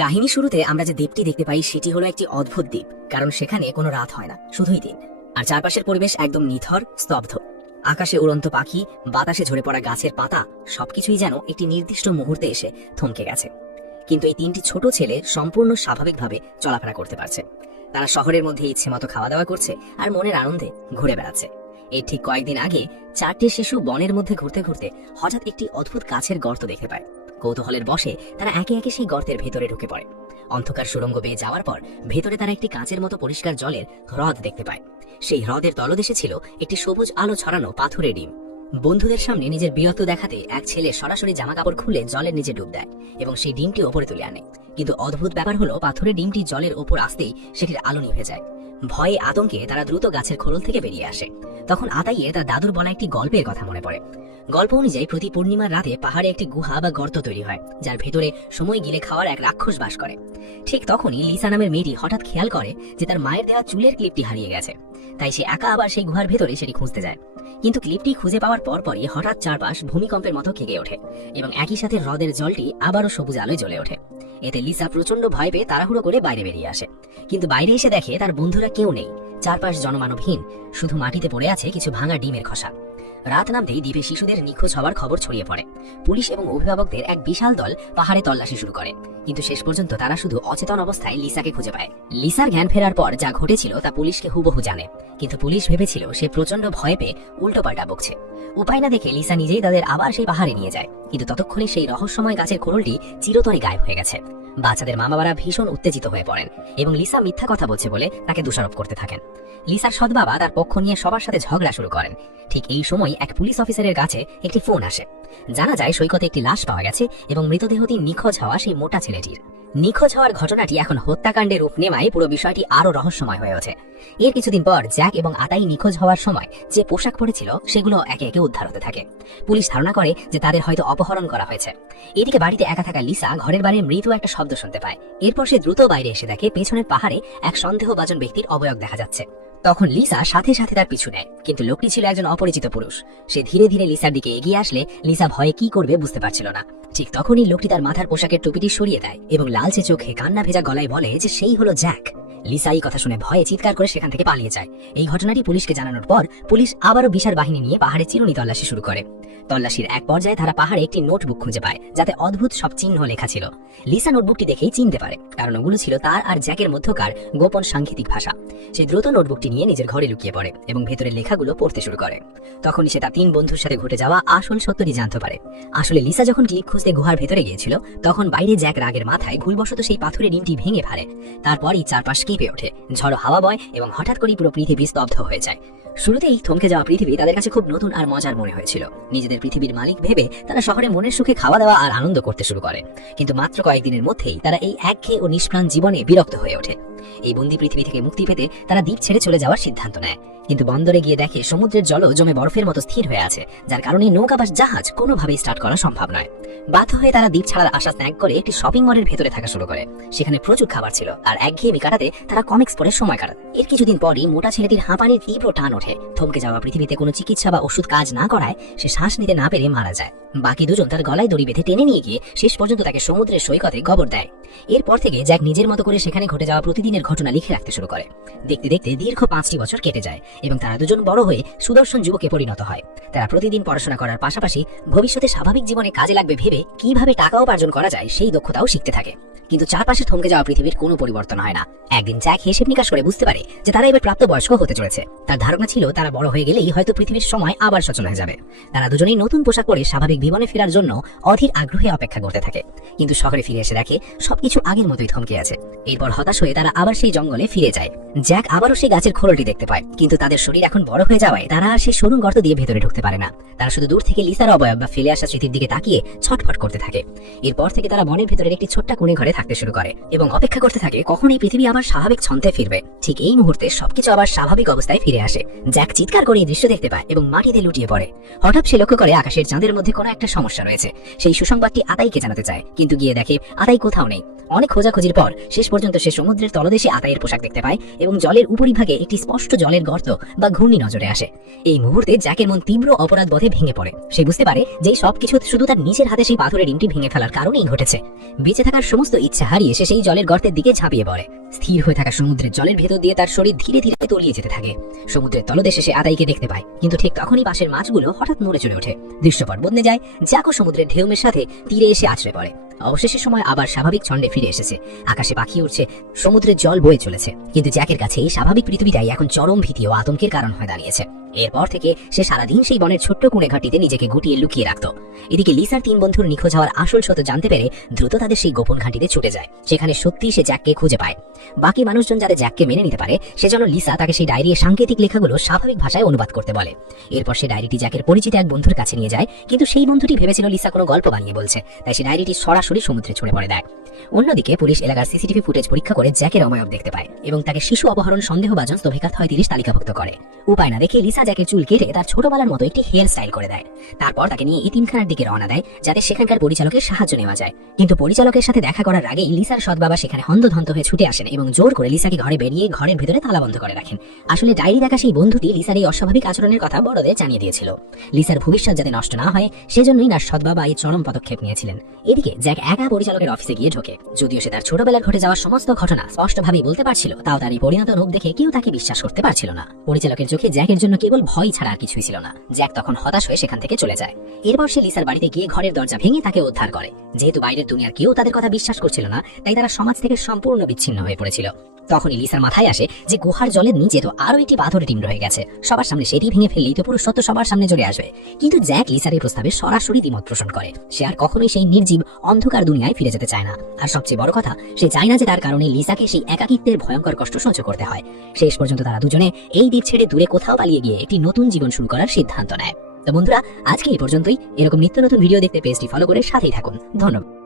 কাহিনী শুরুতে আমরা যে দ্বীপটি দেখতে পাই সেটি হলো একটি অদ্ভুত দ্বীপ, কারণ সেখানে কোনো রাত হয় না, শুধুই দিন। আর চারপাশের পরিবেশ একদম নিথর, স্তব্ধ। আকাশে উড়ন্ত পাখি, বাতাসে ঝরে পড়া গাছের পাতা, সবকিছুই যেন একটি নির্দিষ্ট মুহূর্তে এসে থমকে গেছে। কিন্তু এই তিনটি ছোট ছেলে সম্পূর্ণ স্বাভাবিকভাবে চলাফেরা করতে পারছে। তারা শহরের মধ্যে ইচ্ছে মতো খাওয়া দাওয়া করছে আর মনের আনন্দে ঘুরে বেড়াচ্ছে। এর ঠিক কয়েকদিন আগে চারটি শিশু বনের মধ্যে ঘুরতে ঘুরতে হঠাৎ একটি অদ্ভুত কাছের গর্ত দেখতে পায়। কৌতূহলের বশে তারা একে একে সেই গর্তের ভেতরে ঢুকে পড়ে। অন্ধকার সুড়ঙ্গ বেয়ে যাওয়ার পর ভেতরে তারা একটি কাঁচের মতো পরিষ্কার জলের হ্রদ দেখতে পায়। সেই হ্রদের তলদেশে ছিল একটি সবুজ আলো ছড়ানো পাথরের ডিম। বন্ধুদের সামনে নিজের বীরত্ব দেখাতে এক ছেলে সরাসরি জামা কাপড় খুলে জলের নিচে ডুব দেয় এবং সেই ডিমটি ওপরে তুলে আনে। কিন্তু অদ্ভুত ব্যাপার হলো, পাথরের ডিমটি জলের ওপর আসতেই সেটির আলো নিভে যায়। ভয়ে আতঙ্কে তারা দ্রুত গাছের খোলল থেকে বেরিয়ে আসে। তখন আতাইয়ের তার দাদুর বলা একটি গল্পের কথা মনে পড়ে। গল্প অনুযায়ী প্রতি পূর্ণিমার রাতে পাহাড়ে একটি গুহা বা গর্ত তৈরি হয়, যার ভেতরে সময় গিলে খাওয়ার এক রাক্ষস বাস করে। ঠিক তখনই লিসা নামের মেয়েটি হঠাৎ খেয়াল করে যে তার মায়ের দেওয়া চুলের ক্লিপটি হারিয়ে গেছে। তাই সে একা আবার সেই গুহার ভেতরে সেটি খুঁজতে যায়। কিন্তু ক্লিপটি খুঁজে পাওয়ার পরপরই হঠাৎ চারপাশ ভূমিকম্পের মতো কেঁপে ওঠে এবং একই সাথে হ্রদের জলটি আবারও সবুজ আলোয় জ্বলে ওঠে। এতে লিসা প্রচন্ড ভয় পেয়ে তাড়াহুড়ো করে বাইরে বেরিয়ে আসে। কিন্তু বাইরে এসে দেখে তার বন্ধুরা কেউ নেই। চারপাশ জনমানবহীন, শুধু মাটিতে পড়ে আছে কিছু ভাঙা ডিমের খোসা। রাত নামতেই দ্বীপে শিশুদের নিখোঁজ হওয়ার খবর ছড়িয়ে পড়ে। পুলিশ এবং অভিভাবকদের এক বিশাল দল পাহাড়ে তল্লাশি শুরু করে, কিন্তু শেষ পর্যন্ত তারা শুধু অচেতন অবস্থায় লিসাকে খুঁজে পায়। লিসার জ্ঞান ফেরার পর যা ঘটেছিল তা পুলিশকে হুবহু জানে, কিন্তু পুলিশ ভেবেছিল সে প্রচন্ড ভয় পেয়ে উল্টোপাল্টা বকছে। উপায় না দেখে লিসা নিজেই তাদের আবার সেই পাহাড়ে নিয়ে যায়, কিন্তু ততক্ষণে সেই রহস্যময় গাছের খোলটি চিরতরে গায়েব হয়ে গেছে। বাচ্চাদের মা বাবারা ভীষণ উত্তেজিত হয়ে পড়েন এবং লিসা মিথ্যা কথা বলছে বলে তাকে দোষারোপ করতে থাকেন। লিসার সৎ বাবা তার পক্ষ নিয়ে সবার সাথে ঝগড়া শুরু করেন। ঠিক এই সময় এক পুলিশ অফিসারের কাছে একটি ফোন আসে। জানা যায় সৈকতে একটি লাশ পাওয়া গেছে এবং মৃতদেহটি নিখোঁজ হওয়া সেই মোটা ছেলেটির। নিখোঁজ হওয়ার ঘটনাটি এখন হত্যাকাণ্ডের রূপ নেওয়ায় পুরো বিষয়টি আরো রহস্যময় হয়ে ওঠে। এর কিছুদিন পর জ্যাক এবং আতাই নিখোঁজ হওয়ার সময় যে পোশাক পরেছিল সেগুলো একে একে উদ্ধার হতে থাকে। পুলিশ ধারণা করে যে তাদের হয়তো অপহরণ করা হয়েছে। এদিকে বাড়িতে একা থাকা লিসা ঘরের বাইরে মৃদু একটা শব্দ শুনতে পায়। এরপর সে দ্রুত বাইরে এসে দেখে পেছনের পাহাড়ে এক সন্দেহভাজন ব্যক্তির অবয়ব দেখা যাচ্ছে। তখন লিসা সাথে সাথে তার পিছু নেয়, কিন্তু লোকটি ছিল একজন অপরিচিত পুরুষ। সে ধীরে ধীরে লিসার দিকে এগিয়ে আসলে লিসা ভয়ে কি করবে বুঝতে পারছিল না। ঠিক তখনই লোকটি তার মাথার পোশাকের টুপিটি সরিয়ে দেয় এবং লালচে চোখে কান্না ভেজা গলায় বলে যে সেই হলো জ্যাক। লিসা এই কথা শুনে ভয়ে চিৎকার করে সেখান থেকে পালিয়ে যায়। এই ঘটনাটি পুলিশকে জানানোর পর পুলিশ আবারও বিশাল বাহিনী নিয়ে পাহাড়ে চিরুনি তল্লাশি শুরু করে। তল্লাশির এক পর্যায়ে তারা পাহাড়ে একটি নোটবুক খুঁজে পায়, যাতে অদ্ভুত সব চিহ্ন লেখা ছিল। লিসা নোটবুকটি দেখেই চিনতে পারে, কারণ ওগুলো ছিল তার আর জ্যাকের মধ্যকার গোপন সাংকেতিক ভাষা। সে দ্রুত নোটবুকটি নিয়ে নিজের ঘরে লুকিয়ে পড়ে এবং ভেতরের লেখাগুলো পড়তে শুরু করে। তখনই সে তার তিন বন্ধুর সাথে ঘটে যাওয়া আসল সত্যটি জানতে পারে। আসলে লিসা যখন ক্লিপ খুঁজতে গুহার ভেতরে গিয়েছিল, তখন বাইরে জ্যাক রাগের মাথায় ভুলবশত সেই পাথরের ডিমটি ভেঙে ফেলে। তারপরই চারপাশ কেঁপে ওঠে, ঝড়ো হাওয়া বয় এবং হঠাৎ করেই পুরো পৃথিবী স্তব্ধ হয়ে যায়। শুরুতেই থমকে যাওয়া পৃথিবী তাদের কাছে খুব নতুন আর মজার মনে হয়েছিল। নিজেদের পৃথিবীর মালিক ভেবে তারা শহরে মনের সুখে খাওয়া দাওয়া আর আনন্দ করতে শুরু করে। কিন্তু মাত্র কয়েকদিনের মধ্যেই তারা এই একঘেয়ে ও নিষ্প্রাণ জীবনে বিরক্ত হয়ে ওঠে। এই বন্দি পৃথিবী থেকে মুক্তি পেতে তারা দ্বীপ ছেড়ে চলে যাওয়ার সিদ্ধান্ত নেয়। কিন্তু বন্দরে গিয়ে দেখে সমুদ্রের জলও জমে বরফের মতো স্থির হয়ে আছে, যার কারণে নৌকা বা জাহাজ কোনোভাবেই স্টার্ট করা সম্ভব নয়। বাধ্য হয়ে তারা দ্বীপ ছাড়ার আশা ত্যাগ করে একটি শপিং মলের ভেতরে থাকা শুরু করে। সেখানে প্রচুর খাবার ছিল আর একঘেয়েমি কাটাতে তারা কমিক্স পড়ে সময় কাটায়। এর কিছুদিন পরই মোটা ছেলেটির হাঁপানির তীব্র টান ওঠে। থমকে যাওয়া পৃথিবীতে কোনো চিকিৎসা বা ওষুধ কাজ না করায় সে শ্বাস নিতে না পেরে মারা যায়। বাকি দুজন তার গলায় দড়ি বেঁধে টেনে নিয়ে গিয়ে শেষ পর্যন্ত তাকে সমুদ্রের সৈকতে কবর দেয়। এরপর থেকে জ্যাক নিজের মতো করে সেখানে ঘটে যাওয়া প্রতিদিনের ঘটনা লিখে রাখতে শুরু করে। দেখতে দেখতে দীর্ঘ 5টি বছর কেটে যায় এবং তারা দুজন বড় হয়ে সুদর্শন যুবকে পরিণত হয়। তারা প্রতিদিন পড়াশোনা করার পাশাপাশি ভবিষ্যতে স্বাভাবিক জীবনে কাজে লাগবে ভেবে কিভাবে টাকা উপার্জন করা যায় সেই দক্ষতাও শিখতে থাকে। কিন্তু চারপাশে থমকে যাওয়া পৃথিবীর কোনো পরিবর্তন হয় না। একদিন জ্যাক হিসেব নিকাশ করে বুঝতে পারে যে তারা এবার প্রাপ্তবয়স্ক হতে চলেছে। তার ধারণা ছিল তারা বড় হয়ে গেলেই হয়তো পৃথিবীর সময় আবার সচল হয়ে যাবে। তারা দুজনেই নতুন পোশাক পরে স্বাভাবিক জীবনে ফেরার জন্য অধীর আগ্রহে অপেক্ষা করতে থাকে। কিন্তু শহরে ফিরে এসে দেখে সবকিছু আগের মতোই থমকে আছে। এরপর হতাশ হয়ে তারা আবার সেই জঙ্গলে ফিরে যায়। জ্যাক আবারও সেই গাছের খোলটি দেখতে পায়, কিন্তু তাদের শরীর এখন বড় হয়ে যাওয়ায় তারা আর সেই সরু গর্ত দিয়ে ভেতরে ঢুকতে পারে না। তারা শুধু দূর থেকে লিসার অবয়ব বা ফেলে আসা স্মৃতির দিকে তাকিয়ে ছটফট করতে থাকে। এরপর থেকে তারা বনের ভেতরের একটি ছোট্ট কোণে ঘরে থাকতে শুরু করে এবং অপেক্ষা করতে থাকে কখন এই পৃথিবী আবার স্বাভাবিক ছন্দে ফিরবে। ঠিক এই মুহূর্তে সবকিছু আবার স্বাভাবিক অবস্থায় ফিরে আসে। জ্যাক চিৎকার করে এই দৃশ্য দেখতে পায় এবং মাটিতে লুটিয়ে পড়ে। হঠাৎ সে লক্ষ্য করে আকাশের চাঁদের মধ্যে কোনো একটা সমস্যা রয়েছে। সেই সুসংবাদটি আতাইকে জানাতে চায়, কিন্তু গিয়ে দেখে আতাই কোথাও নেই। অনেক খোঁজাখুঁজির পর শেষ পর্যন্ত সে সমুদ্রের তলদেশে আতাইয়ের পোশাক দেখতে পায় এবং জলের উপরিভাগে একটি স্পষ্ট জলের গর্ত বা ঘূর্ণি নজরে আসে। এই মুহূর্তে জ্যাকের মন তীব্র অপরাধ বোধে ভেঙে পড়ে। সে বুঝতে পারে যে সবকিছু শুধু তার নিজের হাতে সেই পাথরের ডিমটি ভেঙে ফেলার কারণেই ঘটেছে। বেঁচে থাকার সমস্ত ইচ্ছা হারিয়ে সে সেই জলের গর্তের দিকে ঝাঁপিয়ে পড়ে। স্থির হয়ে থাকা সমুদ্রের জলের ভেতর দিয়ে তার শরীর ধীরে ধীরে তলিয়ে যেতে থাকে। সমুদ্রের তলদেশে সে আদাইকে দেখতে পায়, কিন্তু ঠিক তখনই পাশের মাছগুলো হঠাৎ নড়ে চলে ওঠে। দৃশ্যপট বদলে যায়। জ্যাকও সমুদ্রের ঢেউমের সাথে তীরে এসে আছড়ে পড়ে। অবশেষে সময় আবার স্বাভাবিক ছন্দে ফিরে এসেছে। আকাশে পাখি উঠছে, সমুদ্রের জল বয়ে চলেছে, কিন্তু জ্যাকের কাছে এই স্বাভাবিক পৃথিবীটাই এখন চরম ভীতি ও আতঙ্কের কারণ হয়ে দাঁড়িয়েছে। এরপর থেকে সে সারাদিন সেই বনের ছোট্ট কোণে ঘাটিতে নিজেকে গুটিয়ে লুকিয়ে রাখত। এদিকে লিসার 3 বন্ধুর নিখোঁজ হওয়ার আসল সত্য জানতে পেরে দ্রুত তাদের সেই গোপন ঘাটিতে ছুটে যায়। সেখানে সত্যি সে জ্যাককে খুঁজে পায়। বাকি মানুষজন যাতে জ্যাককে মেনে নিতে পারে সেজন্য লিসা তাকে সেই ডায়েরির সাংকেতিক লেখাগুলো স্বাভাবিক ভাষায় অনুবাদ করতে বলে। এরপর সে ডায়েরিটি জ্যাকের পরিচিত এক বন্ধুর কাছে নিয়ে যায়, কিন্তু সেই বন্ধুটি ভেবেছিল লিসা কোনো গল্প বানিয়ে বলছে, তাই সে ডায়েরিটি সরাসরি সমুদ্রে ছুঁড়ে পড়ে দেয়। অন্যদিকে পুলিশ এলাকার সিসিটিভি ফুটেজ পরীক্ষা করে জ্যাকের অবয়ব দেখতে পায় এবং তাকে শিশু অপহরণ সন্দেহভাজন স্তভিকা 36 তালিকাভুক্ত করে। উপায় না দেখে লিসা জ্যাকের চুল কেটে তার ছোটবেলার মতো একটি হেয়ার স্টাইল করে দেয়। তারপর তাকে নিয়ে এতিমখানার দিকে রওনা দেয়, যাতে সেখানকার পরিচালকের সাহায্য নেওয়া যায়। কিন্তু পরিচালকের সাথে দেখা করার আগেই লিসার সৎ বাবা সেখানে হন্তদন্ত হয়ে ছুটে আসেন এবং জোর করে লিসাকে ঘরে বেরিয়ে ঘরের ভেতরে তালাবন্ধ করে রাখেন। আসলে ডায়েরি দেখা সেই বন্ধুটি লিসার এই অস্বাভাবিক আচরণের কথা বড়দের জানিয়ে দিয়েছিল। লিসার ভবিষ্যৎ যাতে নষ্ট না হয় সেজন্যই তার সৎ বাবা এই চরম পদক্ষেপ নিয়েছিলেন। এদিকে জ্যাক একা পরিচালকের অফিসে গিয়ে ঢোকে। যদিও সে তার ছোটবেলার ঘটে যাওয়া সমস্ত ঘটনা স্পষ্টভাবেই বলতে পারছিল, তাও তার এই পরিণত রূপ দেখে কেউ তাকে বিশ্বাস করতে পারছিল না। পরিচালকের চোখে জ্যাকের জন্য কেবল ভয় ছাড়া আর কিছুই ছিল না। জ্যাক তখন হতাশ হয়ে সেখান থেকে চলে যায়। এরপর সে লিসার বাড়িতে গিয়ে ঘরের দরজা ভেঙে তাকে উদ্ধার করে। যেহেতু বাইরের দুনিয়ার কেউ তাদের কথা বিশ্বাস করছিল না, তাই তারা সমাজ থেকে সম্পূর্ণ বিচ্ছিন্ন হয়ে পড়েছিল। তখনই লিসার মাথায় আসে যে গুহার জলের নিচে তো আরো একটি পাথরের ডিম রয়ে গেছে, সবার সামনে সেটি ভেঙে ফেললেই তো পুরো সত্য সবার সামনে চলে আসবে। কিন্তু জ্যাক লিসার এই প্রস্তাবে সরাসরি দ্বিমত পোষণ করে। সে আর কখনোই সেই নির্জীব অন্ধকার দুনিয়ায় ফিরে যেতে চায় না। আর সবচেয়ে বড় কথা, সে চায় না যে তার কারণে লিসাকে সেই একাকিত্বের ভয়ঙ্কর কষ্ট সহ্য করতে হয়। শেষ পর্যন্ত তারা দুজনে এই দ্বীপ ছেড়ে দূরে কোথাও পালিয়ে গিয়ে একটি নতুন জীবন শুরু করার সিদ্ধান্ত নেয়। তো বন্ধুরা, আজকে এই পর্যন্তই। এরকম নিত্য নতুন ভিডিও দেখতে পেজটি ফলো করে সাথেই থাকুন। ধন্যবাদ।